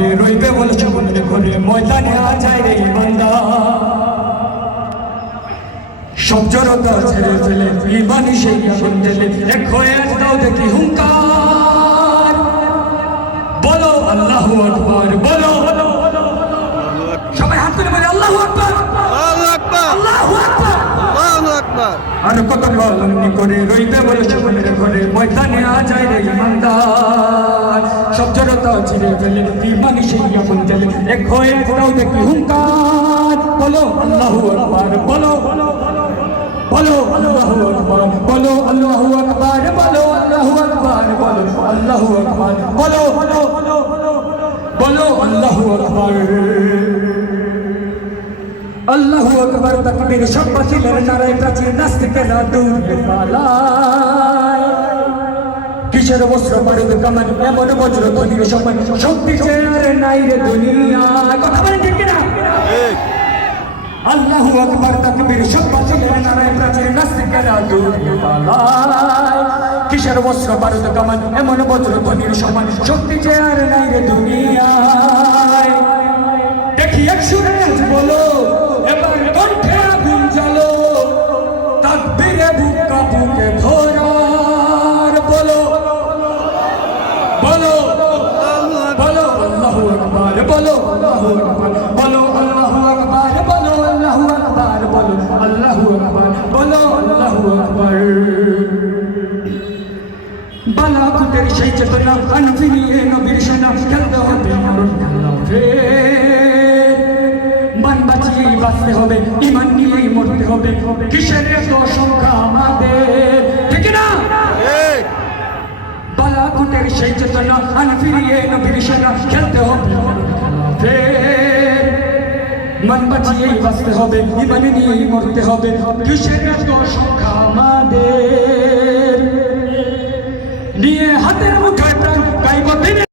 করে রইবে বলছো মনে করে ময়দানে আজায় রে বান্দা সব জড়তা ছেড়ে ফেলে ইমানি সেই আগুন জ্বেলে এক হয়ে দাও দেখি হুঙ্কার বলো আল্লাহু আকবার বলো সবাই হাত তুলে বলে আল্লাহু আকবার আল্লাহু আকবার আল্লাহু আকবার আল্লাহু আকবার আর কত বলনি করে রইবে বলছো মনে করে ময়দানে আজায় রে ইমানদার সব জড়তা ছেড়ে ফেলে ইমানি সেই আগুন জ্বেলে এক হয়ে দাও দেখি হুঙ্কার বলো আল্লাহু আকবার বলো বলো আল্লাহু আকবার বলো আল্লাহু আকবার বলো আল্লাহু আকবার বলো আল্লাহু আকবার বলো বলো আল্লাহু আকবার আল্লাহু আকবার তাকবীর সব বাতিলের নারায় প্রাচীর নাস্তিকেরা দৌড়ে পালায় কিসের বস্ত্র বারুদ কামান এমন বজ্র ধ্বনির সমান শক্তি যে আর নাই রে দুনিয়া কথা বলেন ঠিক কিনা আল্লাহু আকবার তাকবীর সব বাতিলের নারায় প্রাচীর নাস্তিকেরা দৌড়ে পালায় কিসের বস্ত্র বারুদ কামান এমন বজ্র ধ্বনির সমান শক্তি যে আর নাই রে দুনিয়ায় দেখি এক সুরে বলো এবার কণ্ঠে আগুন জ্বালো তাকবীরে বুক কাঁপুকে ভরার বলো বলো বলো আল্লাহু আকবার বলো আল্লাহু আকবার বলো আল্লাহু আকবার বলো আল্লাহু আকবার বলো আল্লাহু আকবার বলো আল্লাহু আকবার বালাকুতের সেই চেতনা আনফিরিয়ে নবীর সেনা খেলতে হবে মরণ খেলা মান বাঁচিয়ে বাঁচতে হবে ইমান নিয়েই মরতে হবে কিসের এত সংখ্যা আমাদের ঠিক না বালাকুতের সেই চেতনা আনফিরিয়ে নবীর সেনা খেলতে হবে মান বাঁচিয়েই বাঁচতে হবে ইমান নিয়েই মরতে হবে কিসের এত সংখ্যা আমাদের